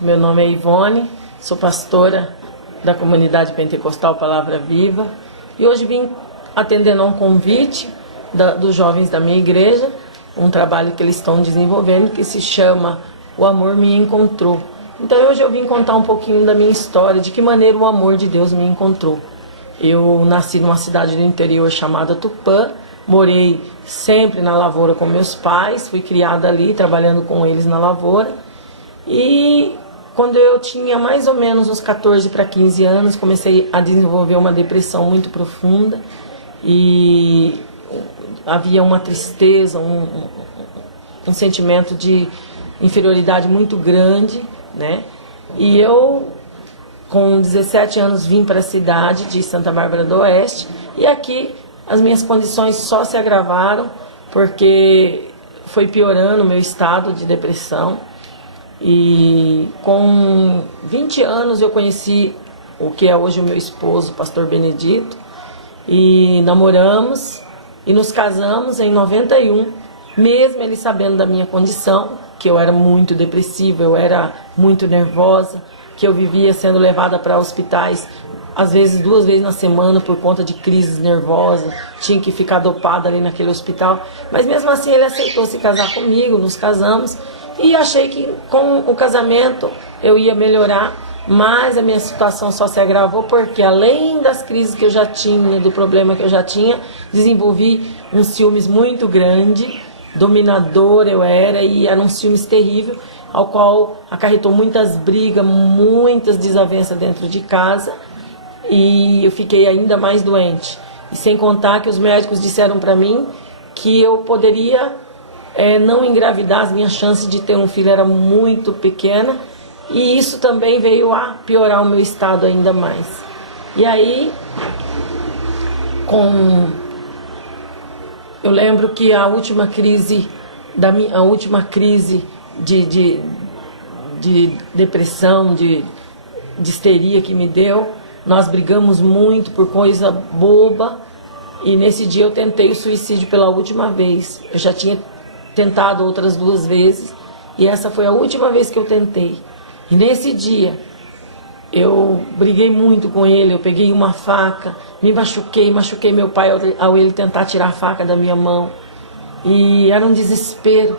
Meu nome é Ivone, sou pastora da comunidade pentecostal Palavra Viva e hoje vim atendendo a um convite dos jovens da minha igreja, um trabalho que eles estão desenvolvendo que se chama O Amor Me Encontrou. Então hoje eu vim contar um pouquinho da minha história, de que maneira o amor de Deus me encontrou. Eu nasci numa cidade do interior chamada Tupã, morei sempre na lavoura com meus pais, fui criada ali trabalhando com eles na lavoura. E quando eu tinha mais ou menos uns 14 para 15 anos, comecei a desenvolver uma depressão muito profunda e havia uma tristeza, um sentimento de inferioridade muito grande, né? E eu, com 17 anos, vim para a cidade de Santa Bárbara do Oeste e aqui as minhas condições só se agravaram porque foi piorando o meu estado de depressão. E com 20 anos eu conheci o que é hoje o meu esposo, o pastor Benedito, e namoramos e nos casamos em 91, mesmo ele sabendo da minha condição, que eu era muito depressiva, eu era muito nervosa, que eu vivia sendo levada para hospitais, às vezes 2 vezes na semana por conta de crises nervosas, tinha que ficar dopada ali naquele hospital, mas mesmo assim ele aceitou se casar comigo, nos casamos. E achei que com o casamento eu ia melhorar, mas a minha situação só se agravou porque além das crises que eu já tinha, do problema que eu já tinha, desenvolvi um ciúmes muito grande, dominador eu era, e era um ciúmes terrível, ao qual acarretou muitas brigas, muitas desavenças dentro de casa, e eu fiquei ainda mais doente. E sem contar que os médicos disseram para mim que eu poderia não engravidar, as minhas chances de ter um filho era muito pequena, e isso também veio a piorar o meu estado ainda mais. E aí, eu lembro que a última crise de depressão, de histeria que me deu, nós brigamos muito por coisa boba, e nesse dia eu tentei o suicídio pela última vez. Eu já tinha tentado outras 2 vezes e essa foi a última vez que eu tentei. E nesse dia eu briguei muito com ele, eu peguei uma faca, me machuquei meu pai ao ele tentar tirar a faca da minha mão, e era um desespero.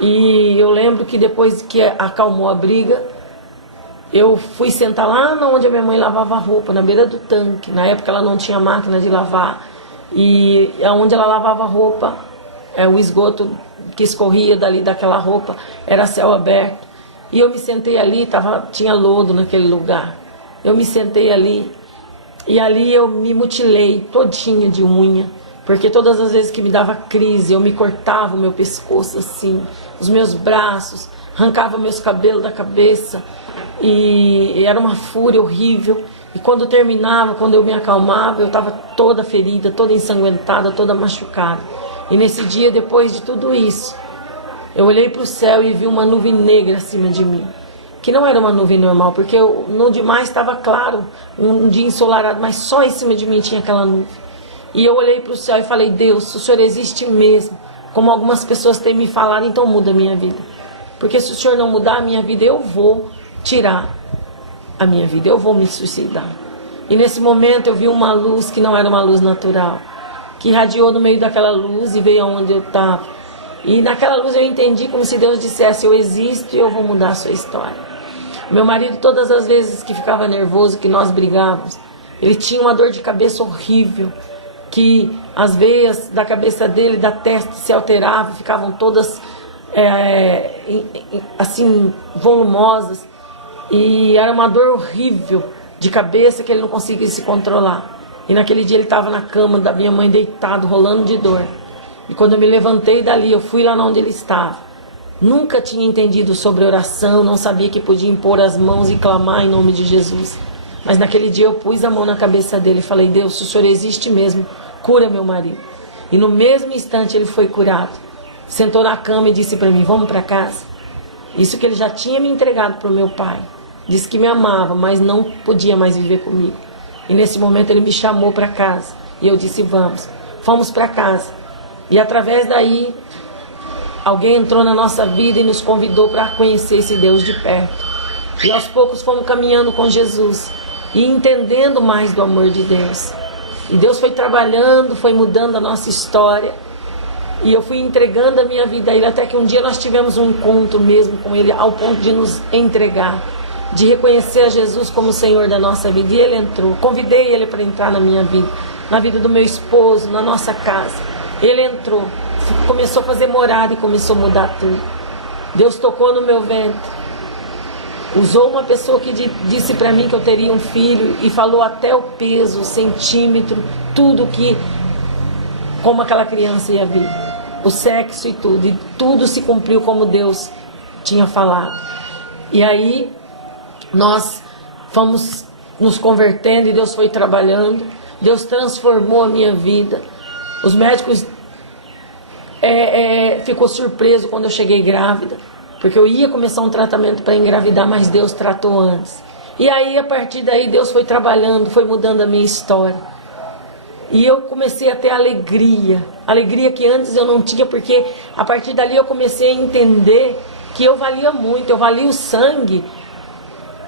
E eu lembro que depois que acalmou a briga, eu fui sentar lá onde a minha mãe lavava roupa, na beira do tanque. Na época ela não tinha máquina de lavar, e onde ela lavava roupa, o esgoto que escorria dali daquela roupa era céu aberto. E eu me sentei ali, tinha lodo naquele lugar. Eu me sentei ali e ali eu me mutilei todinha de unha, porque todas as vezes que me dava crise eu me cortava o meu pescoço assim, os meus braços, arrancava meus cabelos da cabeça, e era uma fúria horrível. E quando terminava, quando eu me acalmava, eu estava toda ferida, toda ensanguentada, toda machucada. E nesse dia, depois de tudo isso, eu olhei para o céu e vi uma nuvem negra acima de mim. Que não era uma nuvem normal, porque no demais estava claro, um dia ensolarado, mas só em cima de mim tinha aquela nuvem. E eu olhei para o céu e falei: Deus, o Senhor existe mesmo, como algumas pessoas têm me falado, então muda a minha vida. Porque se o Senhor não mudar a minha vida, eu vou tirar a minha vida, eu vou me suicidar. E nesse momento eu vi uma luz que não era uma luz natural, que irradiou no meio daquela luz e veio aonde eu estava. E naquela luz eu entendi como se Deus dissesse: eu existo e eu vou mudar a sua história. Meu marido, todas as vezes que ficava nervoso, que nós brigávamos, ele tinha uma dor de cabeça horrível, que as veias da cabeça dele, da testa, se alteravam, ficavam todas assim, volumosas. E era uma dor horrível de cabeça que ele não conseguia se controlar. E naquele dia ele estava na cama da minha mãe deitado, rolando de dor. E quando eu me levantei dali, eu fui lá onde ele estava. Nunca tinha entendido sobre oração, não sabia que podia impor as mãos e clamar em nome de Jesus. Mas naquele dia eu pus a mão na cabeça dele e falei: Deus, se o Senhor existe mesmo, cura meu marido. E no mesmo instante ele foi curado. Sentou na cama e disse para mim: vamos para casa. Isso que ele já tinha me entregado para o meu pai. Disse que me amava, mas não podia mais viver comigo. E nesse momento ele me chamou para casa. E eu disse: vamos. Fomos para casa. E através daí alguém entrou na nossa vida e nos convidou para conhecer esse Deus de perto. E aos poucos fomos caminhando com Jesus e entendendo mais do amor de Deus. E Deus foi trabalhando, foi mudando a nossa história. E eu fui entregando a minha vida a Ele, até que um dia nós tivemos um encontro mesmo com Ele, ao ponto de nos entregar, de reconhecer a Jesus como o Senhor da nossa vida. E Ele entrou. Convidei Ele para entrar na minha vida, na vida do meu esposo, na nossa casa. Ele entrou, começou a fazer morada e começou a mudar tudo. Deus tocou no meu ventre. Usou uma pessoa que disse para mim que eu teria um filho e falou até o peso, o centímetro, tudo que, como aquela criança ia vir, o sexo e tudo se cumpriu como Deus tinha falado. E aí nós fomos nos convertendo e Deus foi trabalhando, Deus transformou a minha vida. Os médicos ficou surpreso quando eu cheguei grávida, porque eu ia começar um tratamento para engravidar, mas Deus tratou antes. E aí, a partir daí, Deus foi trabalhando, foi mudando a minha história. E eu comecei a ter alegria que antes eu não tinha, porque a partir dali eu comecei a entender que eu valia muito, eu valia o sangue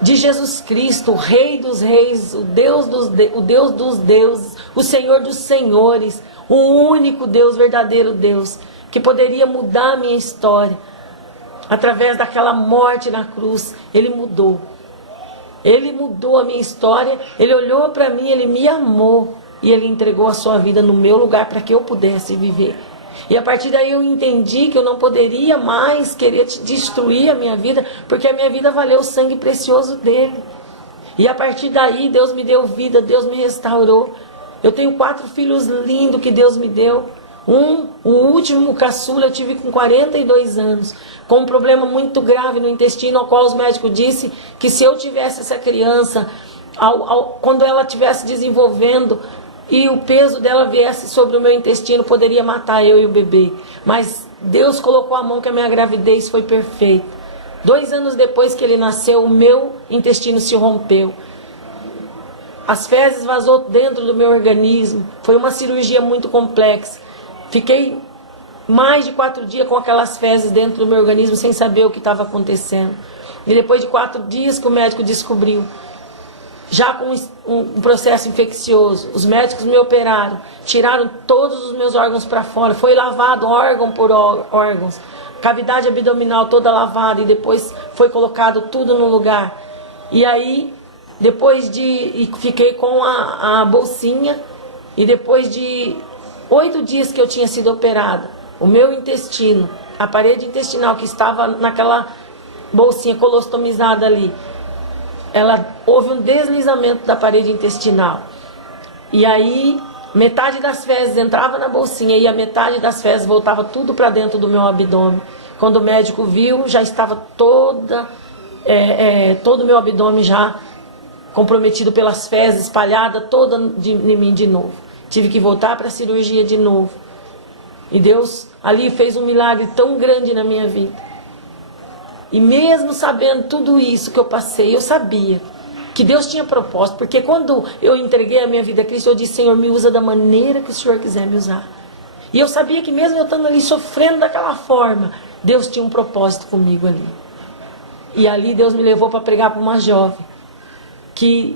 de Jesus Cristo, o Rei dos Reis, o Deus dos deuses, o Senhor dos senhores, o único Deus, verdadeiro Deus, que poderia mudar a minha história. Através daquela morte na cruz, Ele mudou. Ele mudou a minha história, Ele olhou para mim, Ele me amou e Ele entregou a sua vida no meu lugar para que eu pudesse viver. E a partir daí eu entendi que eu não poderia mais querer destruir a minha vida, porque a minha vida valeu o sangue precioso dEle. E a partir daí Deus me deu vida, Deus me restaurou. Eu tenho 4 filhos lindos que Deus me deu. O último caçula eu tive com 42 anos, com um problema muito grave no intestino, ao qual os médicos disseram que se eu tivesse essa criança, quando ela estivesse desenvolvendo e o peso dela viesse sobre o meu intestino, poderia matar eu e o bebê. Mas Deus colocou a mão que a minha gravidez foi perfeita. 2 anos depois que ele nasceu, o meu intestino se rompeu. As fezes vazou dentro do meu organismo. Foi uma cirurgia muito complexa. Fiquei mais de 4 dias com aquelas fezes dentro do meu organismo sem saber o que estava acontecendo. E depois de 4 dias que o médico descobriu, já com um processo infeccioso, os médicos me operaram, tiraram todos os meus órgãos para fora, foi lavado órgão por órgãos, cavidade abdominal toda lavada e depois foi colocado tudo no lugar. E aí, fiquei com a bolsinha e depois de 8 dias que eu tinha sido operada, o meu intestino, a parede intestinal que estava naquela bolsinha colostomizada ali, houve um deslizamento da parede intestinal. E aí, metade das fezes entrava na bolsinha e a metade das fezes voltava tudo para dentro do meu abdômen. Quando o médico viu, já estava todo o meu abdômen já comprometido pelas fezes, espalhada toda em mim de novo. Tive que voltar para a cirurgia de novo. E Deus ali fez um milagre tão grande na minha vida. E mesmo sabendo tudo isso que eu passei, eu sabia que Deus tinha propósito. Porque quando eu entreguei a minha vida a Cristo, eu disse: Senhor, me usa da maneira que o Senhor quiser me usar. E eu sabia que mesmo eu estando ali sofrendo daquela forma, Deus tinha um propósito comigo ali. E ali Deus me levou para pregar para uma jovem, que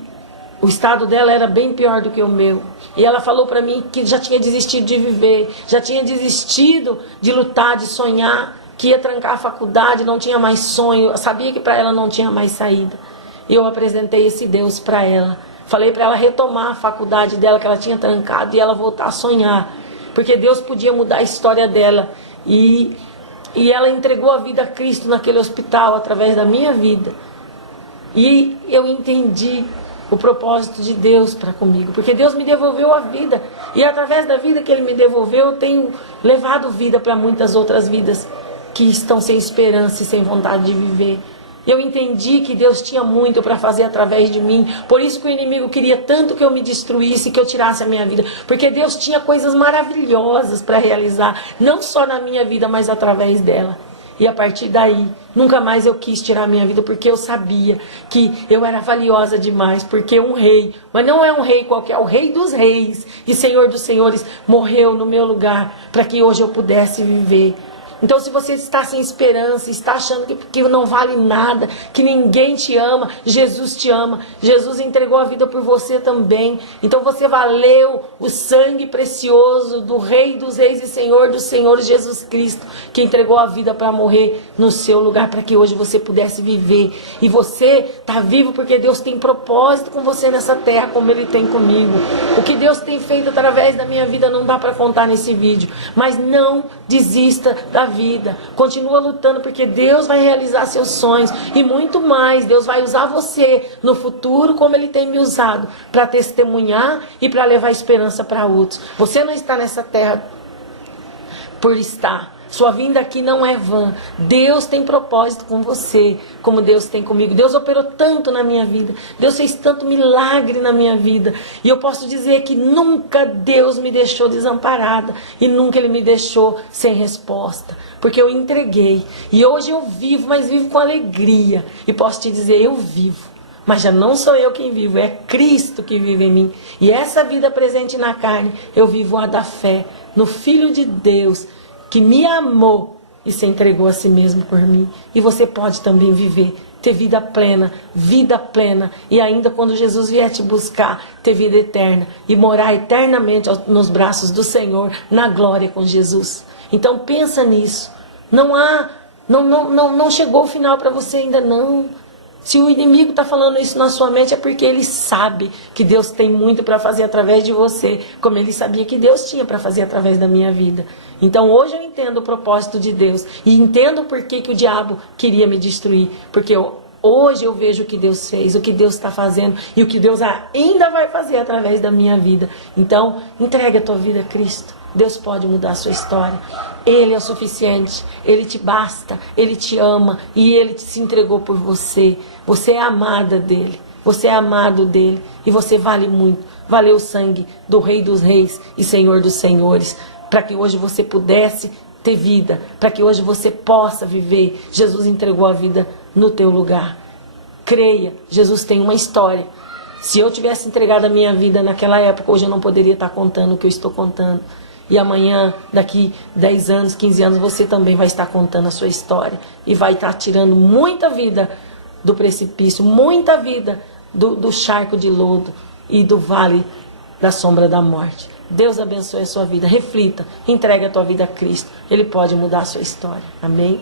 o estado dela era bem pior do que o meu. E ela falou para mim que já tinha desistido de viver, já tinha desistido de lutar, de sonhar, que ia trancar a faculdade, não tinha mais sonho. Eu sabia que para ela não tinha mais saída. E eu apresentei esse Deus para ela. Falei para ela retomar a faculdade dela, que ela tinha trancado, e ela voltar a sonhar. Porque Deus podia mudar a história dela. E ela entregou a vida a Cristo naquele hospital, através da minha vida. E eu entendi o propósito de Deus para comigo, porque Deus me devolveu a vida, e através da vida que Ele me devolveu, eu tenho levado vida para muitas outras vidas que estão sem esperança e sem vontade de viver. Eu entendi que Deus tinha muito para fazer através de mim, por isso que o inimigo queria tanto que eu me destruísse, que eu tirasse a minha vida, porque Deus tinha coisas maravilhosas para realizar, não só na minha vida, mas através dela. E a partir daí, nunca mais eu quis tirar a minha vida, porque eu sabia que eu era valiosa demais, porque um rei, mas não é um rei qualquer, é o Rei dos Reis e Senhor dos Senhores, morreu no meu lugar, para que hoje eu pudesse viver. Então, se você está sem esperança, está achando que não vale nada, que ninguém te ama, Jesus te ama. Jesus entregou a vida por você também. Então, você valeu o sangue precioso do Rei dos Reis e Senhor dos Senhores, Jesus Cristo, que entregou a vida para morrer no seu lugar, para que hoje você pudesse viver. E você está vivo porque Deus tem propósito com você nessa terra, como Ele tem comigo. O que Deus tem feito através da minha vida não dá para contar nesse vídeo. Mas não desista da vida. Continua lutando, porque Deus vai realizar seus sonhos e muito mais. Deus vai usar você no futuro como Ele tem me usado, para testemunhar e para levar esperança para outros. Você não está nessa terra por estar. Sua vinda aqui não é vã. Deus tem propósito com você, como Deus tem comigo. Deus operou tanto na minha vida. Deus fez tanto milagre na minha vida. E eu posso dizer que nunca Deus me deixou desamparada. E nunca Ele me deixou sem resposta. Porque eu entreguei. E hoje eu vivo, mas vivo com alegria. E posso te dizer, eu vivo. Mas já não sou eu quem vivo, é Cristo que vive em mim. E essa vida presente na carne, eu vivo a da fé no Filho de Deus, que me amou e se entregou a si mesmo por mim. E você pode também viver, ter vida plena, e ainda quando Jesus vier te buscar, ter vida eterna e morar eternamente nos braços do Senhor, na glória com Jesus. Então pensa nisso. Não chegou o final para você ainda não. Se o inimigo está falando isso na sua mente, é porque ele sabe que Deus tem muito para fazer através de você, como ele sabia que Deus tinha para fazer através da minha vida. Então hoje eu entendo o propósito de Deus e entendo por que o diabo queria me destruir, porque hoje eu vejo o que Deus fez, o que Deus está fazendo e o que Deus ainda vai fazer através da minha vida. Então entregue a tua vida a Cristo. Deus pode mudar a sua história. Ele é o suficiente, Ele te basta, Ele te ama e Ele se entregou por você. Você é amada dEle, você é amado dEle e você vale muito. Valeu o sangue do Rei dos Reis e Senhor dos Senhores, para que hoje você pudesse ter vida, para que hoje você possa viver. Jesus entregou a vida no teu lugar. Creia, Jesus tem uma história. Se eu tivesse entregado a minha vida naquela época, hoje eu não poderia estar contando o que eu estou contando. E amanhã, daqui 10 anos, 15 anos, você também vai estar contando a sua história. E vai estar tirando muita vida do precipício, muita vida do charco de lodo e do vale da sombra da morte. Deus abençoe a sua vida. Reflita, entregue a tua vida a Cristo. Ele pode mudar a sua história. Amém?